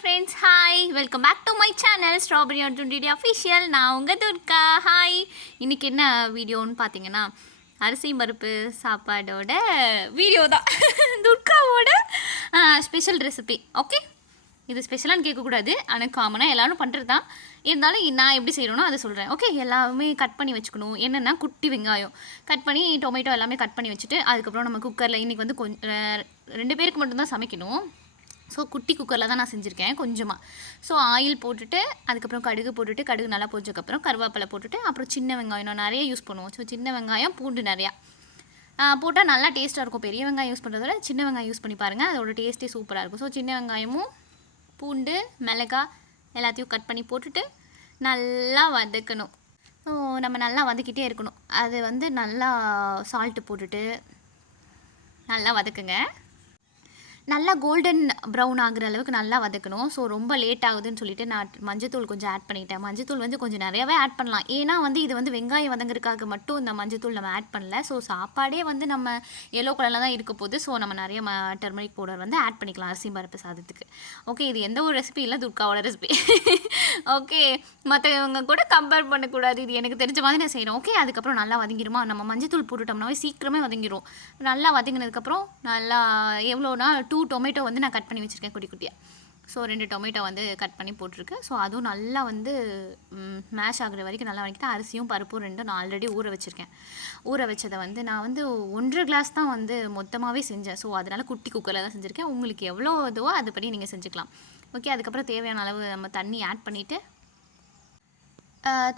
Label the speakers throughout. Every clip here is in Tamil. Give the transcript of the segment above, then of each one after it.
Speaker 1: Friends hi welcome back to my channel strawberry R DD official நான் உங்கள் துர்கா. ஹாய் இன்றைக்கி என்ன வீடியோன்னு பார்த்தீங்கன்னா அரிசி பருப்பு சாப்பாடோட வீடியோ தான். துர்காவோட ஸ்பெஷல் ரெசிபி ஓகே இது ஸ்பெஷலானு கேட்கக்கூடாது. ஆனால் காமனாக எல்லாரும் பண்ணுறது தான் இருந்தாலும் நான் எப்படி செய்யணும்னோ அதை சொல்கிறேன் ஓகே எல்லாமே கட் பண்ணி வச்சுக்கணும். என்னென்னா குட்டி வெங்காயம். கட் பண்ணி டொமேட்டோ எல்லாமே கட் பண்ணி வச்சுட்டு அதுக்கப்புறம் நம்ம குக்கரில் இன்றைக்கி வந்து கொஞ்சம் ரெண்டு பேருக்கு மட்டும்தான் சமைக்கணும். ஸோ குட்டி குக்கரில் தான் நான் செஞ்சுருக்கேன் கொஞ்சமாக ஸோ ஆயில் போட்டுட்டு அதுக்கப்புறம் கடுகு போட்டுட்டு கடுகு நல்லா போச்சதுக்கப்புறம் கருவேப்பிலை போட்டுட்டு அப்புறம் சின்ன வெங்காயம் நான் நிறைய யூஸ் பண்ணுவோம். ஸோ சின்ன வெங்காயம் பூண்டு நிறையா. போட்டால் நல்லா டேஸ்ட்டாக இருக்கும். பெரிய வெங்காயம் யூஸ் பண்ணுறத விட சின்ன வெங்காயம் யூஸ் பண்ணி பாருங்கள் அதோட டேஸ்ட்டே சூப்பராக இருக்கும். ஸோ சின்ன வெங்காயமும் பூண்டு மிளகா எல்லாத்தையும் கட் பண்ணி போட்டுட்டு நல்லா வதக்கணும். ஸோ நம்ம நல்லா வதக்கிட்டே இருக்கணும். அது வந்து நல்லா சால்ட்டு போட்டுட்டு நல்லா வதக்குங்க. நல்லா கோல்டன் ப்ரௌன் ஆகுற அளவுக்கு நல்லா வதக்கணும். ஸோ ரொம்ப லேட் ஆகுதுன்னு சொல்லிட்டு நான் மஞ்சத்தூள் கொஞ்சம் ஆட் பண்ணிட்டேன். மஞ்சத்தூள் வந்து கொஞ்சம் நிறையாவே ஆட் பண்ணலாம். ஏன்னா வந்து இது வந்து வெங்காயம் வதங்குறதுக்காக மட்டும் இந்த மஞ்சத்தூள் நம்ம ஆட் பண்ணல. ஸோ சாப்பாடே வந்து நம்ம எல்லோ கலரில் தான் இருக்க போது ஸோ நம்ம நிறைய ம டர்மரிக் பவுடர் வந்து ஆட் பண்ணிக்கலாம் அரிசி பருப்பு சாதத்துக்கு. ஓகே இது எந்த ஒரு ரெசிபி இல்லை துர்காவோட ரெசிபி ஓகே மற்றவங்க கூட கம்பேர் பண்ணக்கூடாது. இது எனக்கு தெரிஞ்ச மாதிரி நான் செய்கிறேன் ஓகே அதுக்கப்புறம் நல்லா வதங்கிடுமா நம்ம மஞ்சத்தூள் போட்டுட்டோம்னாவே சீக்கிரமே வதங்கிடும் நல்லா வதங்கினதுக்கப்புறம் நல்லா எவ்வளோனா டூ டூ டொமேட்டோ வந்து நான் கட் பண்ணி வச்சுருக்கேன் குட்டி குட்டியாக ஸோ ரெண்டு டொமேட்டோ வந்து கட் பண்ணி போட்டிருக்கேன். ஸோ அதுவும் நல்லா வந்து மேஷ் ஆகுற வரைக்கும் நல்லா வதக்கிட்டு அரிசியும் பருப்பும் ரெண்டும் நான் ஆல்ரெடி ஊற வச்சுருக்கேன். ஊற வச்சதை வந்து நான் வந்து ஒன்றரை கிளாஸ் தான் வந்து மொத்தமாகவே செஞ்சேன். ஸோ அதனால் குட்டி குக்கரில் தான் செஞ்சுருக்கேன். உங்களுக்கு எவ்வளோ இதுவோ அதுபடி நீங்கள் செஞ்சுக்கலாம். ஓகே அதுக்கப்புறம் தேவையான அளவு நம்ம தண்ணி ஆட் பண்ணிவிட்டு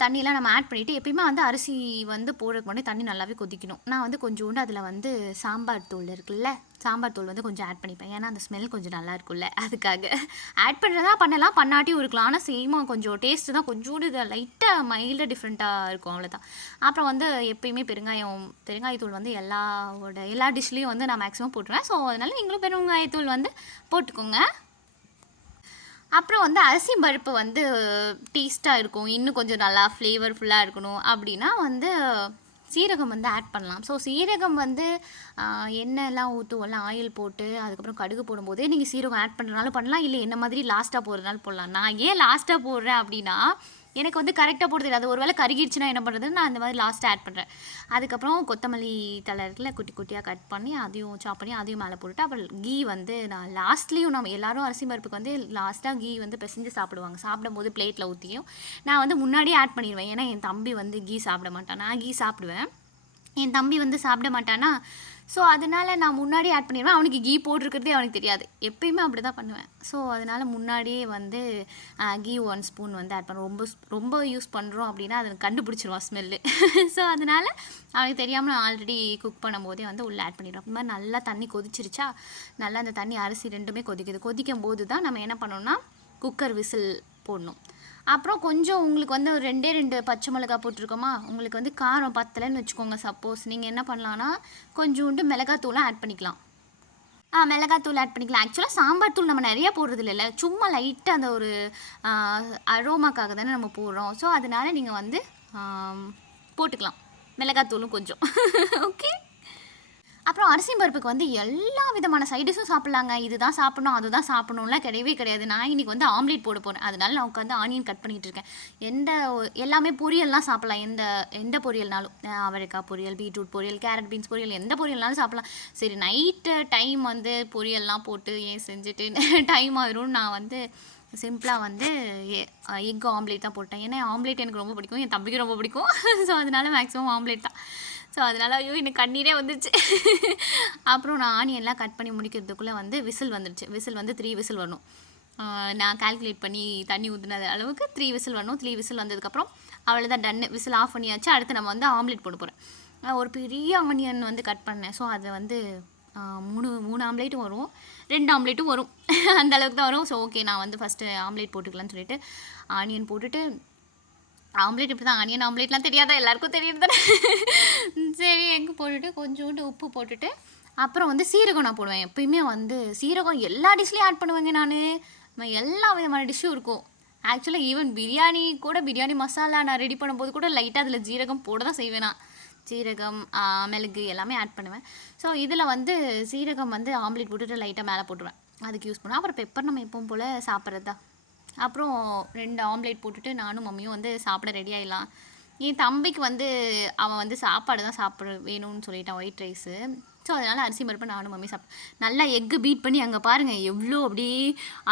Speaker 1: தண்ணியெலாம் நம்ம ஆட் பண்ணிவிட்டு எப்பயுமே வந்து அரிசி வந்து போடுறதுக்கு முன்னாடி தண்ணி நல்லாவே கொதிக்கணும். நான் வந்து கொஞ்சோண்டு அதில் வந்து சாம்பார் தூள் இருக்குல்ல சாம்பார் தூள் வந்து கொஞ்சம் ஆட் பண்ணிப்பேன். ஏன்னா அந்த ஸ்மெல் கொஞ்சம் நல்லா இருக்கும்ல அதுக்காக. ஆட் பண்ணுறதா பண்ணலாம் பண்ணாட்டியும் இருக்கலாம். ஆனால் சேமாக கொஞ்சம் டேஸ்ட்டு தான் கொஞ்சோண்டு இது லைட்டாக மைல்டாக டிஃப்ரெண்ட்டாக இருக்கும் அவ்வளோதான் அப்புறம் வந்து எப்பயுமே பெருங்காயம் பெருங்காயத்தூள் வந்து எல்லாவோட எல்லா டிஷ்லேயும் வந்து நான் மேக்ஸிமம் போட்டுருவேன். ஸோ அதனால் நீங்களும் பெருங்காயத்தூள் வந்து போட்டுக்கோங்க. அப்புறம் வந்து அரிசி பருப்பு வந்து டேஸ்ட்டாக இருக்கும். இன்னும் கொஞ்சம் நல்லா ஃப்ளேவர்ஃபுல்லாக இருக்கணும். அப்படின்னா வந்து சீரகம் வந்து ஆட் பண்ணலாம். ஸோ சீரகம் வந்து எண்ணெய்லாம் ஊற்றுவோம்ல ஆயில் போட்டு அதுக்கப்புறம் கடுகு போடும்போதே நீங்கள் சீரகம் ஆட் பண்ணுறதுனாலும் பண்ணலாம். இல்லை என்ன மாதிரி லாஸ்ட்டாக போடுறதுனாலும் போடலாம். நான் ஏன் லாஸ்ட்டாக போடுறேன் அப்படின்னா எனக்கு வந்து கரெக்டாக போட தெரியாது ஒரு வேளை கருகிடுச்சுன்னா என்ன பண்ணுறதுன்னு நான் அந்த மாதிரி லாஸ்ட்டாக ஆட் பண்ணுறேன் அதுக்கப்புறம் கொத்தமல்லி தலை இருக்குல்ல குட்டி குட்டியாக கட் பண்ணி அதையும் சாப் பண்ணி அதையும் மேலே போட்டுட்டு அப்புறம் கீ வந்து நான் லாஸ்ட்லேயும் நம்ம எல்லாரும் அரிசி பருப்புக்கு வந்து லாஸ்ட்டாக கீ வந்து பிசைஞ்சு சாப்பிடுவாங்க. சாப்பிடும்போது பிளேட்டில் ஊற்றியும் நான் வந்து முன்னாடியே ஆட் பண்ணிடுவேன் ஏன்னா என் தம்பி வந்து கீ சாப்பிட மாட்டான். நான் கீ சாப்பிடுவேன். என் தம்பி வந்து சாப்பிட மாட்டானா ஸோ அதனால் நான் முன்னாடியே ஆட் பண்ணிடுவேன். அவனுக்கு கீ போட்டிருக்கிறதே அவனுக்கு தெரியாது. எப்பயுமே அப்படி தான் பண்ணுவேன். ஸோ அதனால் முன்னாடியே வந்து கீ ஒன் ஸ்பூன் வந்து ஆட் பண்ணுவோம் ரொம்ப ரொம்ப யூஸ் பண்ணுறோம் அப்படின்னா அதை கண்டுபிடிச்சிருவான் ஸ்மெல்லு ஸோ அதனால் அவனுக்கு தெரியாமல் நான் ஆல்ரெடி குக் பண்ணும்போதே வந்து உள்ளே ஆட் பண்ணிடுவோம் அந்த மாதிரி நல்லா தண்ணி கொதிச்சிருச்சா நல்லா அந்த தண்ணி அரிசி ரெண்டுமே கொதிக்குது. கொதிக்கும் போது தான் நம்ம என்ன பண்ணோம்னா குக்கர் விசில் போடணும். அப்புறம் கொஞ்சம் உங்களுக்கு வந்து ஒரு ரெண்டே ரெண்டு பச்சை மிளகா போட்டிருக்கோமா? உங்களுக்கு வந்து காரம் பத்தலைன்னு வச்சுக்கோங்க சப்போஸ் நீங்கள் என்ன பண்ணலான்னா கொஞ்சோண்டு மிளகாத்தூளும் ஆட் பண்ணிக்கலாம். ஆ மிளகாத்தூள் ஆட் பண்ணிக்கலாம். ஆக்சுவலாக சாம்பார் தூள் நம்ம நிறைய போடுறது இல்லைல்ல சும்மா லைட்டாக அந்த ஒரு அரோமாக்காக தானே நம்ம போடுறோம். ஸோ அதனால் நீங்கள் வந்து போட்டுக்கலாம். மிளகாத்தூளும் கொஞ்சம். ஓகே அப்புறம் அரிசி பருப்புக்கு வந்து எல்லா விதமான சைடிஷும் சாப்பிட்லாங்க. இதுதான் சாப்பிடணும் அதுதான் சாப்பிடணும்லாம் கிடையவே கிடையாது. நான் இன்றைக்கி வந்து ஆம்லேட் போட போகிறேன் அதனால நான் உட்காந்து ஆனியன் கட் பண்ணிகிட்டு இருக்கேன். எந்த எல்லாமே பொரியல்லாம் சாப்பிட்லாம். எந்த எந்த பொரியல்னாலும் அவரைக்காய் பொரியல் பீட்ரூட் பொரியல் கேரட் பீன்ஸ் பொரியல் எந்த பொரியல்னாலும் சாப்பிட்லாம். சரி நைட்டு டைம் வந்து பொரியல்லாம் போட்டு ஏன் செஞ்சுட்டு டைம் ஆயிரும் நான் வந்து சிம்பிளாக வந்து எக் ஆம்லேட் தான் போட்டேன். ஏன்னா ஆம்லேட் எனக்கு ரொம்ப பிடிக்கும். என் தம்பிக்கு ரொம்ப பிடிக்கும். ஸோ அதனால மேக்ஸிமம் ஆம்லேட் தான். ஸோ அதனால் ஐயோ எனக்கு கண்ணீரே வந்துருச்சு. அப்புறம் நான் ஆனியன்லாம் கட் பண்ணி முடிக்கிறதுக்குள்ளே வந்து விசில் வந்துடுச்சு விசில் வந்து த்ரீ விசில் வரணும். நான் கால்குலேட் பண்ணி தண்ணி ஊற்றினது அளவுக்கு த்ரீ விசில் வரணும். த்ரீ விசில் வந்ததுக்கப்புறம் அவ்வளோதான் டன்னு விசில் ஆஃப் பண்ணியாச்சு. அடுத்து நம்ம வந்து ஆம்லேட் போட போகிறேன் ஒரு பெரிய ஆனியன் வந்து கட் பண்ணேன். ஸோ அதை வந்து மூணு மூணு ஆம்லேட்டும் வரும். ரெண்டு ஆம்லேட்டும் வரும். அந்த அளவுக்கு தான் வரும். ஸோ ஓகே நான் வந்து ஃபஸ்ட்டு ஆம்லேட் போட்டுக்கலான்னு சொல்லிட்டு ஆனியன் போட்டுட்டு ஆம்லேட் இப்படி தான் ஆனியன் ஆம்லேட்லாம் தெரியாதா? எல்லாருக்கும் தெரியுது தானே சரி எங்கே போட்டுட்டு கொஞ்சோண்டு உப்பு போட்டுட்டு அப்புறம் வந்து சீரகம் நான் போடுவேன். எப்பயுமே வந்து சீரகம் எல்லா டிஷ்லேயும் ஆட் பண்ணுவேங்க நான். எல்லா விதமான டிஷ்ஷும் இருக்கும். ஆக்சுவலாக ஈவன் பிரியாணி கூட பிரியாணி மசாலா நான் ரெடி பண்ணும்போது கூட லைட்டாக அதில் ஜீரகம் போட தான் செய்வேன் நான். சீரகம் மிளகு எல்லாமே ஆட் பண்ணுவேன். ஸோ இதில் வந்து சீரகம் வந்து ஆம்லேட் போட்டுட்டு லைட்டாக மேலே போட்டுருவேன். அதுக்கு யூஸ் பண்ணுவேன். அப்புறம் பெப்பர் நம்ம எப்பவும் போல் சாப்பிட்றது தான் அப்புறம் ரெண்டு ஆம்லேட் போட்டுட்டு நானும் மம்மியும் வந்து சாப்பிட ரெடி ஆகிடலாம் என் தம்பிக்கு வந்து அவன் வந்து சாப்பாடு தான் சாப்பிட வேணும்னு சொல்லிட்டான் ஒயிட் ரைஸு ஸோ அதனால் அரிசி பருப்பு நானும் மம்மி சாப்பிட்டேன் நல்லா எக்கு பீட் பண்ணி அங்கே பாருங்கள் எவ்வளோ அப்படியே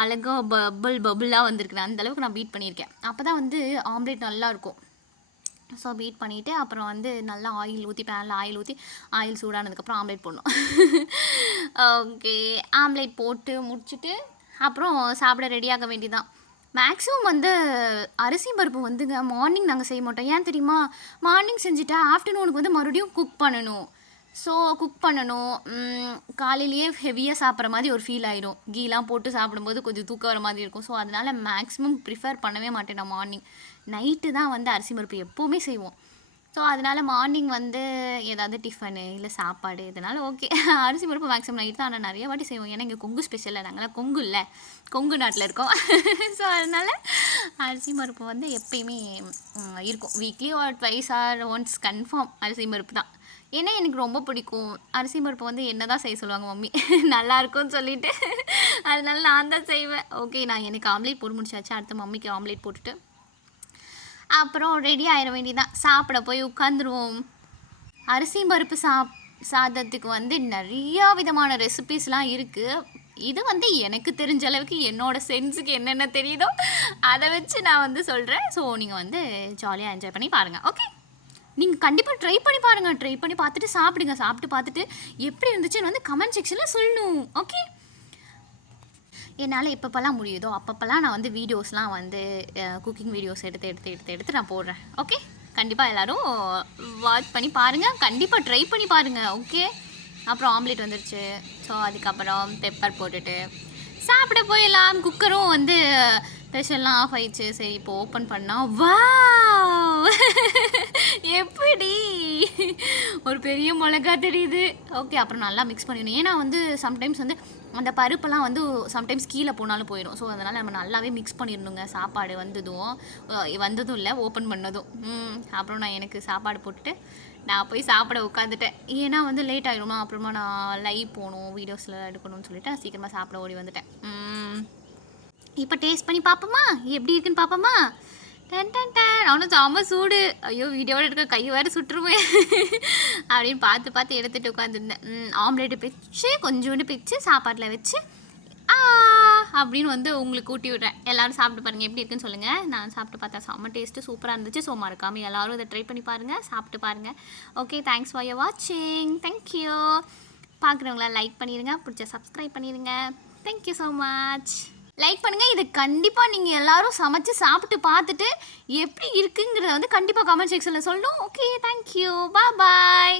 Speaker 1: அழகாக பபுள் பபுளாக வந்திருக்குறேன் அந்த அளவுக்கு நான் பீட் பண்ணியிருக்கேன். அப்போ தான் வந்து ஆம்லேட் நல்லாயிருக்கும் ஸோ பீட் பண்ணிவிட்டு அப்புறம் வந்து நல்லா ஆயில் ஊற்றி பேனில் ஆயில் ஊற்றி ஆயில் சூடானதுக்கப்புறம் ஆம்லேட் போடணும். ஓகே ஆம்லேட் போட்டு முடிச்சுட்டு அப்புறம் சாப்பிட ரெடியாக வேண்டியதான் மேக்ஸிமம் வந்து அரிசி பருப்பு வந்துங்க. மார்னிங் நாங்கள் செய்ய மாட்டோம். ஏன் தெரியுமா? மார்னிங் செஞ்சுட்டா ஆஃப்டர்நூனுக்கு வந்து மறுபடியும் குக் பண்ணணும். ஸோ குக் பண்ணணும். காலையிலேயே ஹெவியாக சாப்பிட்ற மாதிரி ஒரு ஃபீல் ஆயிரும். கீலாம் போட்டு சாப்பிடும்போது கொஞ்சம் தூக்கம் வர மாதிரி இருக்கும். ஸோ அதனால் மேக்ஸிமம் ப்ரிஃபர் பண்ணவே மாட்டேன் நான் மார்னிங் நைட்டு தான் வந்து அரிசி பருப்பு எப்போவுமே செய்வோம். ஸோ அதனால் மார்னிங் வந்து ஏதாவது டிஃபனு இல்லை சாப்பாடு இதனால் ஓகே அரிசி பருப்பு மேக்ஸிமம் நைட் தான். ஆனால் நிறைய வாட்டி செய்வோம். ஏன்னா இங்கே கொங்கு ஸ்பெஷலில் நாங்களாம் கொங்கு இல்லை. கொங்கு நாட்டில் இருக்கோம். ஸோ அதனால் அரிசி பருப்பு வந்து எப்பயுமே இருக்கும். வீக்லி ஒரு ட்வைஸ் ஆர் ஒன்ஸ் கன்ஃபார்ம் அரிசி பருப்பு தான். ஏன்னா எனக்கு ரொம்ப பிடிக்கும். அரிசி பருப்பு வந்து என்ன தான் செய்ய சொல்லுவாங்க மம்மி? நல்லா இருக்கும்னு சொல்லிட்டு. அதனால நான் தான் செய்வேன். ஓகே நான் எனக்கு ஆம்லேட் போட்டு முடிச்சாச்சு. அடுத்து மம்மிக்கு ஆம்லேட் போட்டுட்டு அப்புறம் ரெடி ஆயிட வேண்டியதான் சாப்பிட போய் உட்காந்துருவோம் அரிசி பருப்பு சாப் சாதத்துக்கு வந்து நிறையா விதமான ரெசிபீஸ்லாம் இருக்குது இது வந்து எனக்கு தெரிஞ்ச அளவுக்கு என்னோட சென்ஸுக்கு என்னென்ன தெரியுதோ அதை வச்சு நான் வந்து சொல்கிறேன் ஸோ நீங்கள் வந்து ஜாலியாக என்ஜாய் பண்ணி பாருங்கள் ஓகே நீங்கள் கண்டிப்பாக ட்ரை பண்ணி பாருங்கள் ட்ரை பண்ணி பார்த்துட்டு சாப்பிடுங்க. சாப்பிட்டு பார்த்துட்டு எப்படி இருந்துச்சுன்னு வந்து கமெண்ட் செக்ஷனில் சொல்லணும். ஓகே என்னால் எப்பப்பெல்லாம் முடியுதோ அப்பப்பெல்லாம் நான் வந்து வீடியோஸ்லாம் வந்து குக்கிங் வீடியோஸ் எடுத்து எடுத்து எடுத்து எடுத்து நான் போடுறேன். ஓகே கண்டிப்பாக எல்லோரும் வாட்ச் பண்ணி பாருங்கள் கண்டிப்பாக ட்ரை பண்ணி பாருங்கள் ஓகே அப்புறம் ஆம்லேட் வந்துருச்சு. ஸோ அதுக்கப்புறம் பெப்பர் போட்டுட்டு சாப்பிட போயிடலாம் குக்கரும் வந்து ஸ்பெஷல்லாம் ஆஃப் ஆயிடுச்சு. சரி இப்போ ஓப்பன் பண்ணால் வா எப்படி ஒரு பெரிய மிளகா தெரியுது. ஓகே அப்புறம் நல்லா மிக்ஸ் பண்ணிடணும். ஏன்னா வந்து சம்டைம்ஸ் வந்து அந்த பருப்பெல்லாம் வந்து சம்டைம்ஸ் கீழே போனாலும் போயிடும். ஸோ அதனால் நம்ம நல்லாவே மிக்ஸ் பண்ணிடணுங்க. சாப்பாடு வந்ததும் வந்ததும் இல்லை ஓப்பன் பண்ணதும். ம், அப்புறம் நான் எனக்கு சாப்பாடு போட்டுட்டு நான் போய் சாப்பிட உட்காந்துட்டேன் ஏன்னா வந்து லேட் ஆகிடுமா அப்புறமா நான் லைவ் போகணும் வீடியோஸில் எடுக்கணும்னு சொல்லிட்டு நான் சீக்கிரமாக சாப்பிட ஓடி வந்துட்டேன். இப்போ டேஸ்ட் பண்ணி பார்ப்போமா எப்படி இருக்குன்னு பார்ப்போமா டன் டன் டன். அவனும் சாம சூடு. ஐயோ வீடியோட இருக்க கை வேறு சுட்டுருமே அப்படின்னு பார்த்து பார்த்து எடுத்துகிட்டு உட்காந்துருந்தேன் ஆம்லேட்டு பிச்சு கொஞ்சோண்டு பிச்சு சாப்பாட்டில் வச்சு ஆ அப்படின்னு வந்து உங்களுக்கு கூட்டி விட்றேன். எல்லாரும் சாப்பிட்டு பாருங்கள் எப்படி இருக்குன்னு சொல்லுங்கள் நான் சாப்பிட்டு பார்த்தா செம்ம டேஸ்ட்டு சூப்பராக இருந்துச்சு. ஸோ மறக்காமல் எல்லாரும் இதை ட்ரை பண்ணி பாருங்கள் சாப்பிட்டு பாருங்கள் ஓகே தேங்க்ஸ் ஃபார் யர் வாட்சிங் தேங்க்யூ பார்க்குறவங்கள லைக் பண்ணிடுங்க பிடிச்ச சப்ஸ்கிரைப் பண்ணிடுங்க தேங்க்யூ ஸோ மச் லைக் பண்ணுங்கள் இது கண்டிப்பாக நீங்கள் எல்லாரும் சமைச்சு சாப்பிட்டு பார்த்துட்டு எப்படி இருக்குங்கிறத வந்து கண்டிப்பாக கமெண்ட் செக்ஷனில் சொல்லணும். Okay thank you bye